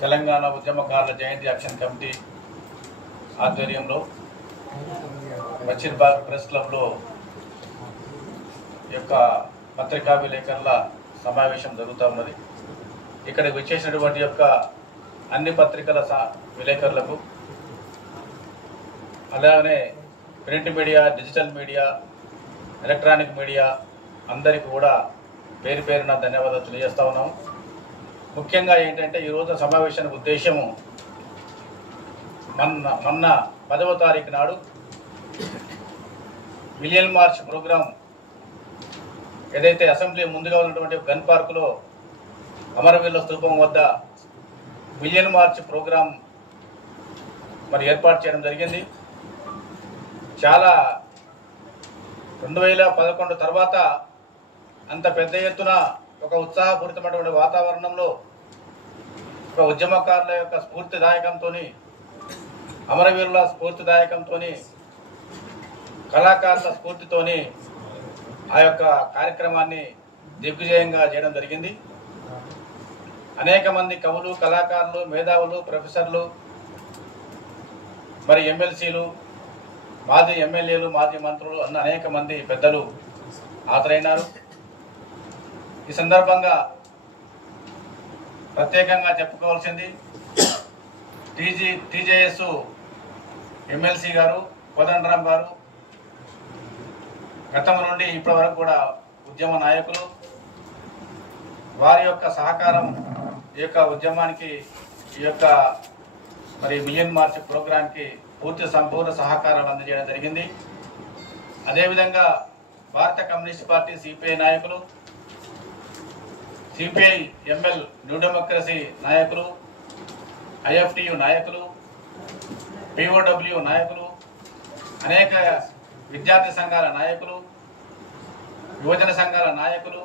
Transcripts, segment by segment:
తెలంగాణ ఉద్యమకారుల జయంతి action committee ఆధ్వర్యంలో Basheerbagh press క్లబ్లో యొక్క పత్రికా విలేకరుల సమావేశం జరుగుతూ ఉన్నది. ఇక్కడికి వచ్చేసినటువంటి యొక్క అన్ని పత్రికల విలేకరులకు, అలాగే print media, digital media, electronic media అందరికీ కూడా పేరు పేరున ధన్యవాదాలు తెలియజేస్తూ ఉన్నాము. ముఖ్యంగా ఏంటంటే ఈరోజు సమావేశానికి ఉద్దేశము మొన్న 10వ తారీఖు నాడు మిలియన్ మార్చ్ ప్రోగ్రాం ఏదైతే అసెంబ్లీ ముందుగా ఉన్నటువంటి గన్ పార్కులో అమరవీరుల స్తూపం వద్ద మిలియన్ మార్చ్ ప్రోగ్రాం మరి ఏర్పాటు చేయడం జరిగింది. చాలా 2011 తర్వాత అంత పెద్ద ఎత్తున ఒక ఉత్సాహపూరితమైనటువంటి వాతావరణంలో ఒక ఉద్యమకారుల యొక్క స్ఫూర్తిదాయకంతో, అమరవీరుల స్ఫూర్తిదాయకంతో, కళాకారుల స్ఫూర్తితోని ఆ యొక్క కార్యక్రమాన్ని దిగ్విజయంగా చేయడం జరిగింది. అనేక మంది కవులు, కళాకారులు, మేధావులు, ప్రొఫెసర్లు, మరి ఎమ్మెల్సీలు, మాజీ ఎమ్మెల్యేలు, మాజీ మంత్రులు అన్న అనేక మంది పెద్దలు హాజరైనారు. ఈ సందర్భంగా ప్రత్యేకంగా చెప్పుకోవాల్సింది టీజేఎస్ ఎమ్మెల్సీ గారు, కోదండరాం గారు గతం నుండి ఇప్పటి వరకు కూడా ఉద్యమ నాయకులు. వారి యొక్క సహకారం ఈ యొక్క ఉద్యమానికి, ఈ యొక్క మరి మిలియన్ మార్చ్ ప్రోగ్రాంకి సంపూర్ణ సహకారాలు అందజేయడం జరిగింది. అదేవిధంగా భారత కమ్యూనిస్ట్ పార్టీ సిపిఐ నాయకులు, సిపిఐ ఎంఎల్ న్యూ డెమోక్రసీ నాయకులు, ఐఎఫ్టియు నాయకులు, పిఓడబ్ల్యూ నాయకులు, అనేక విద్యార్థి సంఘాల నాయకులు, యువజన సంఘాల నాయకులు,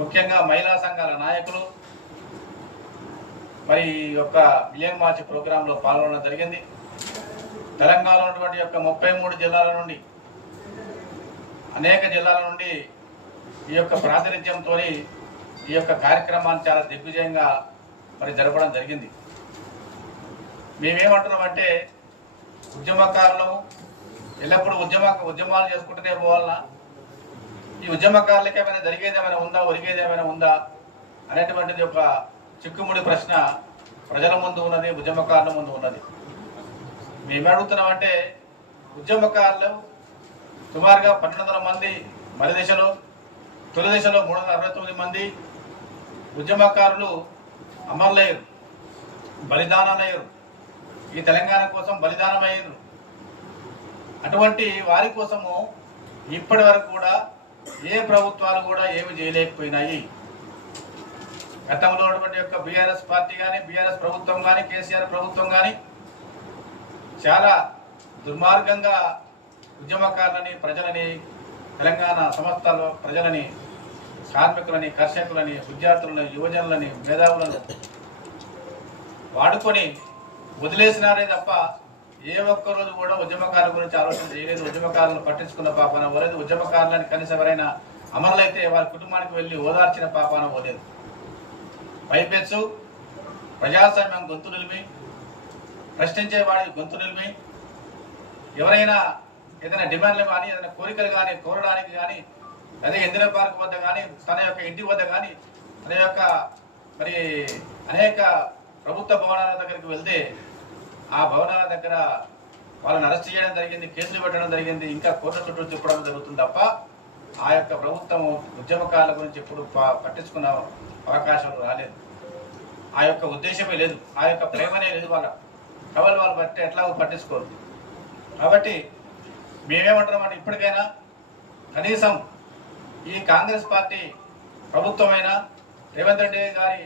ముఖ్యంగా మహిళా సంఘాల నాయకులు మరి ఈ యొక్క మిలియన్ మార్చ్ ప్రోగ్రాంలో పాల్గొనడం జరిగింది. తెలంగాణలో ఉన్నటువంటి యొక్క 33 జిల్లాల నుండి, అనేక జిల్లాల నుండి ఈ యొక్క ప్రాతినిధ్యంతో ఈ యొక్క కార్యక్రమాన్ని చాలా దిగ్విజయంగా మరి జరపడం జరిగింది. మేమేమంటున్నామంటే ఉద్యమకారులము ఎల్లప్పుడూ ఉద్యమాలు చేసుకుంటూనే పోవాలన్నా, ఈ ఉద్యమకారులకి ఏమైనా జరిగేది ఏమైనా ఉందా, ఒరిగేది ఏమైనా ఉందా అనేటువంటిది ఒక చిక్కుముడి ప్రశ్న ప్రజల ముందు ఉన్నది, ఉద్యమకారుల ముందు ఉన్నది. మేము అడుగుతున్నామంటే ఉద్యమకారులు సుమారుగా 1200 మంది మరి దశలో, తొలి దశలో 369 మంది ఉద్యమకారులు అమరులయ్యారు, బలిదానాలయ్యారు, ఈ తెలంగాణ కోసం బలిదానమయ్యారు. అటువంటి వారి కోసము ఇప్పటి వరకు కూడా ఏ ప్రభుత్వాలు కూడా ఏమి చేయలేకపోయినాయి. గతంలో ఉన్నటువంటి యొక్క బీఆర్ఎస్ పార్టీ కానీ, బీఆర్ఎస్ ప్రభుత్వం కానీ, కేసీఆర్ ప్రభుత్వం కానీ చాలా దుర్మార్గంగా ఉద్యమకారులని, ప్రజలని, తెలంగాణ సంస్థల ప్రజలని, కార్మికులని, కర్షకులని, విద్యార్థులని, యువజనులని, మేధావులను వాడుకొని వదిలేసినారే తప్ప ఏ ఒక్కరోజు కూడా ఉద్యమకారుల గురించి ఆలోచన చేయలేదు. ఉద్యమకారులను పట్టించుకున్న పాపాన పోలేదు. ఉద్యమకారులని కనీసం ఎవరైనా అమరులైతే వారి కుటుంబానికి వెళ్ళి ఓదార్చిన పాపాన పోలేదు. పైపెచ్చు ప్రజాస్వామ్యం గొంతు నిలిమి, ప్రశ్నించేవాడి గొంతు నిలిమి, ఎవరైనా ఏదైనా డిమాండ్లు కానీ, ఏదైనా కోరికలు కానీ కోరడానికి కానీ, అదే ఇందిరా పార్క్ వద్ద కానీ, తన యొక్క ఇంటి వద్ద కానీ, తన యొక్క మరి అనేక ప్రభుత్వ భవనాల దగ్గరికి వెళ్తే ఆ భవనాల దగ్గర వాళ్ళని అరెస్ట్ చేయడం జరిగింది, కేసులు పెట్టడం జరిగింది, ఇంకా కోర్టు చుట్టూ తిప్పడం జరుగుతుంది తప్ప ఆ యొక్క ప్రభుత్వం ఉద్యమకారుల గురించి ఎప్పుడు పట్టించుకున్న అవకాశాలు రాలేదు. ఆ యొక్క ఉద్దేశమే లేదు, ఆ యొక్క ప్రేమనే లేదు. వాళ్ళు బట్టి ఎట్లాగో పట్టించుకోరు. కాబట్టి మేమేమంటున్నామంటే ఇప్పటికైనా కనీసం ఈ కాంగ్రెస్ పార్టీ ప్రభుత్వమైన, రేవంత్ రెడ్డి గారి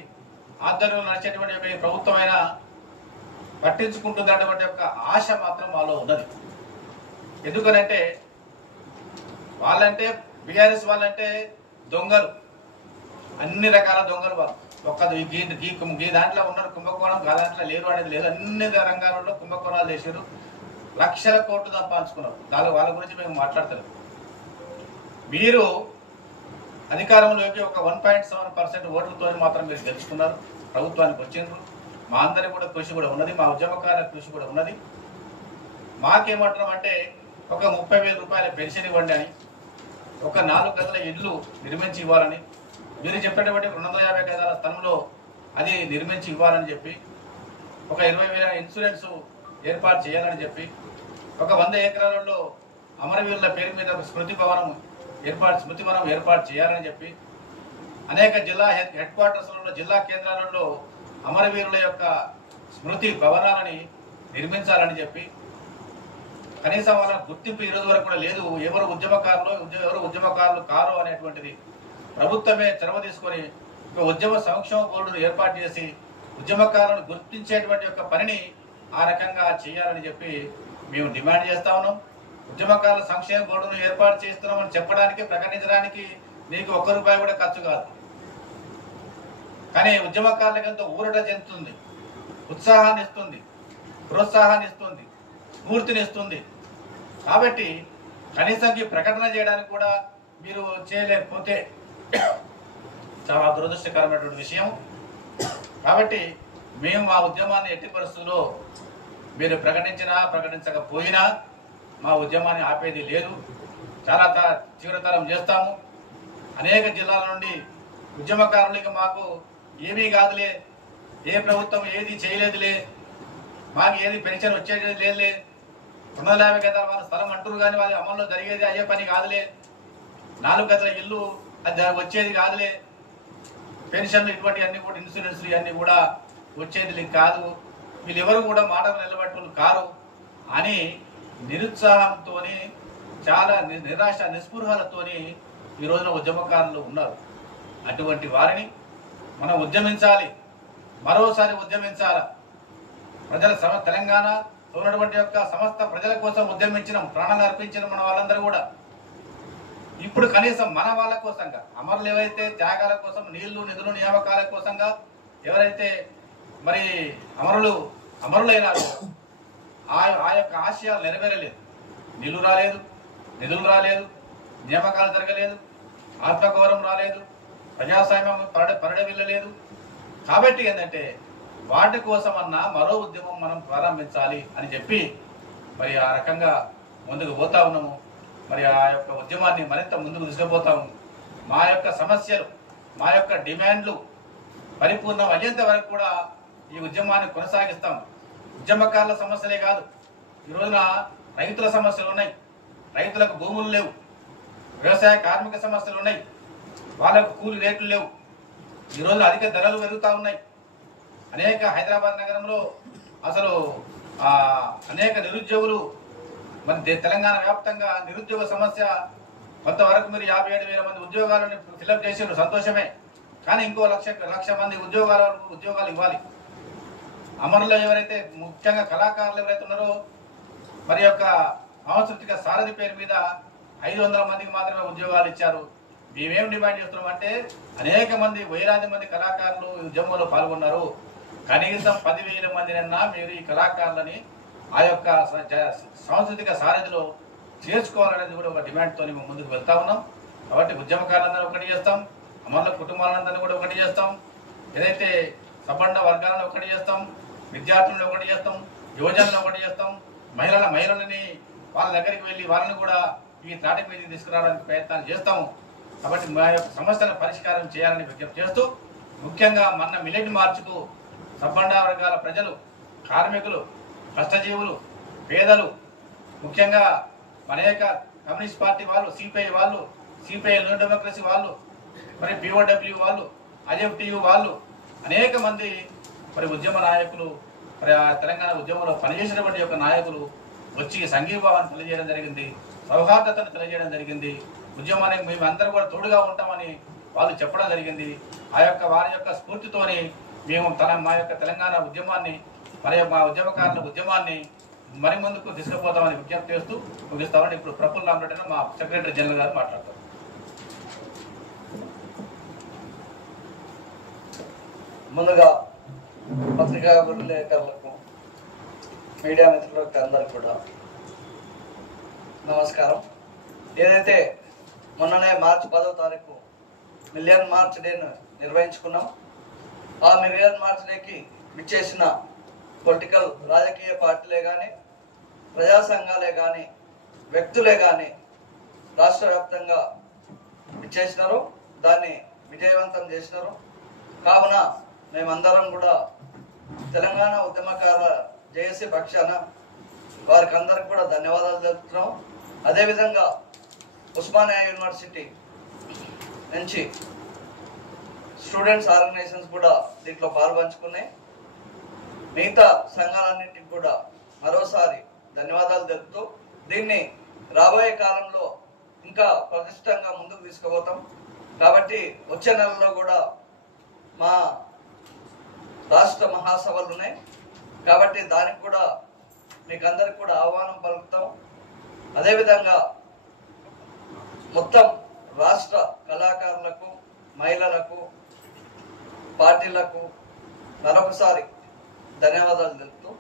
ఆధ్వర్యంలో నడిచేటువంటి యొక్క ఈ ప్రభుత్వమైన పట్టించుకుంటున్నటువంటి యొక్క ఆశ మాత్రం మాలో ఉన్నది. ఎందుకనంటే వాళ్ళంటే బీఆర్ఎస్ వాళ్ళంటే దొంగలు, అన్ని రకాల దొంగలు. వాళ్ళు ఒక్క ఈ దాంట్లో ఉన్నారు కుంభకోణం, దాంట్లో లేరు అనేది లేదు. అన్ని రంగాలలో కుంభకోణాలు చేసారు, లక్షల కోట్లు సంపాదించుకున్నారు. వాళ్ళ గురించి మేము మాట్లాడతాం. మీరు అధికారంలోకి ఒక 1.7% ఓట్లతో మాత్రం మీరు గెలుచుకున్నారు, ప్రభుత్వానికి వచ్చిండ్రు. మా అందరి కూడా కృషి కూడా ఉన్నది, మా ఉద్యమకారుల కృషి కూడా ఉన్నది. మాకేమంటున్నాం అంటే ఒక 30,000 రూపాయల పెన్షన్ ఇవ్వండి అని, ఒక 4 గదుల ఇల్లు నిర్మించి ఇవ్వాలని, మీరు చెప్పేటువంటి 250 గదాల స్థలంలో అది నిర్మించి ఇవ్వాలని చెప్పి, ఒక 20,000 ఇన్సూరెన్స్ ఏర్పాటు చేయాలని చెప్పి, ఒక 100 ఎకరాలలో అమరవీరుల పేరు మీద ఒక స్మృతి వనం ఏర్పాటు చేయాలని చెప్పి, అనేక జిల్లా హెడ్ క్వార్టర్స్లలో, జిల్లా కేంద్రాలలో అమరవీరుల యొక్క స్మృతి భవనాలని నిర్మించాలని చెప్పి, కనీసం వాళ్ళ గుర్తింపు ఈ రోజు వరకు కూడా లేదు. ఎవరు ఉద్యమకారులు కారు అనేటువంటిది ప్రభుత్వమే చొరవ తీసుకొని ఒక ఉద్యమ సంక్షేమ బోర్డును ఏర్పాటు చేసి ఉద్యమకారులను గుర్తించేటువంటి యొక్క పనిని ఆ రకంగా చేయాలని చెప్పి మేము డిమాండ్ చేస్తా ఉన్నాం. ఉద్యమకారుల సంక్షేమ బోర్డును ఏర్పాటు చేస్తున్నామని చెప్పడానికి, ప్రకటించడానికి నీకు ₹1 కూడా ఖర్చు కాదు. కానీ ఉద్యమకారులకు ఎంతో ఊరట చెందుతుంది, ఉత్సాహాన్ని ఇస్తుంది, ప్రోత్సాహాన్ని ఇస్తుంది, స్ఫూర్తినిస్తుంది. కాబట్టి కనీసం ఈ ప్రకటన చేయడానికి కూడా మీరు చేయలేకపోతే చాలా దురదృష్టకరమైనటువంటి విషయం. కాబట్టి మేము మా ఉద్యమాన్ని ఎట్టి పరిస్థితుల్లో మీరు ప్రకటించకపోయినా మా ఉద్యమాన్ని ఆపేది లేదు. చాలా తీవ్రతరం చేస్తాము. అనేక జిల్లాల నుండి ఉద్యమకారులకి మాకు ఏమీ కాదులే, ఏ ప్రభుత్వం ఏది చేయలేదులే, మాకు ఏది పెన్షన్ వచ్చేది లేదులే, 250 గదాల వాళ్ళ స్థలం అంటారు కానీ వాళ్ళ అమల్లో జరిగేది అయ్యే పని కాదులే, 4 గదుల ఇల్లు అది వచ్చేది కాదులే, పెన్షన్లు ఇటువంటి అన్ని కూడా ఇన్సూరెన్స్లు ఇవన్నీ కూడా వచ్చేది కాదు, వీళ్ళెవరు కూడా మాటలు నిలబెట్టులు కారు అని నిరుత్సాహంతో, చాలా నిరాశ నిస్పృహలతోని ఈ రోజున ఉద్యమకారులు ఉన్నారు. అటువంటి వారిని మనం ఉద్యమించాలి, మరోసారి ఉద్యమించాలి. తెలంగాణ ఉన్నటువంటి యొక్క సమస్త ప్రజల కోసం ఉద్యమించిన, ప్రాణాలు అర్పించిన మన వాళ్ళందరూ కూడా ఇప్పుడు కనీసం మన వాళ్ళ కోసంగా, అమరులు ఎవరైతే త్యాగాల కోసం, నీళ్లు నిధులు నియామకాల కోసంగా ఎవరైతే మరి అమరులైనారో ఆ యొక్క ఆశయాలు నెరవేరలేదు. నీళ్లు రాలేదు, నిధులు రాలేదు, నియామకాలు జరగలేదు, ఆత్మగౌరవం రాలేదు, ప్రజాస్వామ్యం పరిడవిల్లలేదు. కాబట్టి ఏంటంటే వాటి కోసమన్నా మరో ఉద్యమం మనం ప్రారంభించాలి అని చెప్పి మరి ఆ రకంగా ముందుకు పోతా ఉన్నాము. మరి ఆ యొక్క ఉద్యమాన్ని మరింత ముందుకు తీసుకుపోతాము. మా యొక్క సమస్యలు, మా యొక్క డిమాండ్లు పరిపూర్ణం అయ్యేంత వరకు కూడా ఈ ఉద్యమాన్ని కొనసాగిస్తాం. ఉద్యమకారుల సమస్యలే కాదు, ఈ రోజున రైతుల సమస్యలు ఉన్నాయి, రైతులకు భూములు లేవు, వ్యవసాయ కార్మిక సమస్యలు ఉన్నాయి, వాళ్ళకు కూలి రేట్లు లేవు, ఈ రోజున అధిక ధరలు పెరుగుతూ ఉన్నాయి. అనేక హైదరాబాద్ నగరంలో అసలు అనేక నిరుద్యోగులు, మన తెలంగాణ వ్యాప్తంగా నిరుద్యోగ సమస్య కొంతవరకు మీరు 57,000 మంది ఉద్యోగాలను ఫిలప్ చేసారు, సంతోషమే. కానీ ఇంకో లక్ష మంది ఉద్యోగాలు ఇవ్వాలి. అమరులు ఎవరైతే, ముఖ్యంగా కళాకారులు ఎవరైతే ఉన్నారో, మరి యొక్క సాంస్కృతిక సారథి పేరు మీద 500 మందికి మాత్రమే ఉద్యోగాలు ఇచ్చారు. మేమేం డిమాండ్ చేస్తున్నామంటే అనేక మంది, వేలాది మంది కళాకారులు ఉద్యమంలో పాల్గొన్నారు. కనీసం 10,000 మందినన్నా మీరు ఈ కళాకారులని ఆ యొక్క సాంస్కృతిక సారథిలో చేర్చుకోవాలనేది కూడా ఒక డిమాండ్తో మేము ముందుకు వెళ్తా ఉన్నాం. కాబట్టి ఉద్యమకారులందరూ ఒకటి చేస్తాం, అమరుల కుటుంబాలందరినీ కూడా ఒకటి చేస్తాం, ఏదైతే సబండ వర్గాలను ఒకటి చేస్తాం, విద్యార్థులను ఒకటి చేస్తాం, యువజనులను ఒకటి చేస్తాం, మహిళలని వాళ్ళ దగ్గరికి వెళ్ళి వాళ్ళని కూడా ఈ తాటి మీదకి తీసుకురావడానికి ప్రయత్నాలు చేస్తాము. కాబట్టి మా యొక్క సమస్యలను పరిష్కారం చేయాలని విజ్ఞప్తి చేస్తూ, ముఖ్యంగా మొన్న మిలెట్ మార్చుకు సబ్బండ వర్గాల ప్రజలు, కార్మికులు, కష్టజీవులు, పేదలు, ముఖ్యంగా అనేక కమ్యూనిస్ట్ పార్టీ వాళ్ళు, సిపిఐ వాళ్ళు, సిపిఐ న్యూ డెమోక్రసీ వాళ్ళు, మరి పిఓడబ్ల్యూ వాళ్ళు, ఐఎఫ్టియు వాళ్ళు, అనేక మంది మరి ఉద్యమ నాయకులు, మరి తెలంగాణ ఉద్యమంలో పనిచేసినటువంటి యొక్క నాయకులు వచ్చి సంఘీభావాన్ని తెలియజేయడం జరిగింది, సౌహార్దతను తెలియజేయడం జరిగింది. ఉద్యమానికి మేమందరూ కూడా తోడుగా ఉంటామని వాళ్ళు చెప్పడం జరిగింది. వారి యొక్క స్ఫూర్తితోని మేము మా యొక్క తెలంగాణ ఉద్యమాన్ని, మరి మా ఉద్యమకారుల ఉద్యమాన్ని మరి ముందుకు తీసుకుపోతామని విజ్ఞప్తి చేస్తూ ముగిస్తామని ఇప్పుడు ప్రఫుల్ రామరెడ్డి మా సెక్రటరీ జనరల్ గారు మాట్లాడతారు. ముందుగా పత్రికా విలేకరులకు, మీడియా మిత్రులకు అందరికీ కూడా నమస్కారం. ఏదైతే మొన్ననే మార్చి 10వ తారీఖు మిలియన్ మార్చ్ డేను నిర్వహించుకున్నాం. ఆ మిలియన్ మార్చ్ డేకి విచ్చేసిన పొలిటికల్ రాజకీయ పార్టీలే కానీ, ప్రజా సంఘాలే కానీ, వ్యక్తులే కానీ రాష్ట్ర వ్యాప్తంగా విచ్చేసినారు. దాన్ని విజయవంతం చేసినారు. కావున మేమందరం కూడా తెలంగాణ ఉద్యమకారుల జేఏసీ పక్షాన వారికి అందరికి కూడా ధన్యవాదాలు తెలుపుతున్నాం. అదేవిధంగా ఉస్మానియా యూనివర్సిటీ నుంచి స్టూడెంట్స్ ఆర్గనైజేషన్స్ కూడా దీంట్లో పాల్పంచుకున్నాయి. మిగతా సంఘాలన్నింటికి కూడా మరోసారి ధన్యవాదాలు తెలుపుతూ దీన్ని రాబోయే కాలంలో ఇంకా ప్రతిష్టంగా ముందుకు తీసుకుపోతాం. కాబట్టి వచ్చే నెలలో కూడా మా రాష్ట్ర మహాసభలు ఉన్నాయి. కాబట్టి దానికి కూడా మీకు అందరికి కూడా ఆహ్వానం పలుకుతాం. అదేవిధంగా మొత్తం రాష్ట్ర కళాకారులకు, మహిళలకు, పార్టీలకు మరొకసారి ధన్యవాదాలు తెలుపుతూ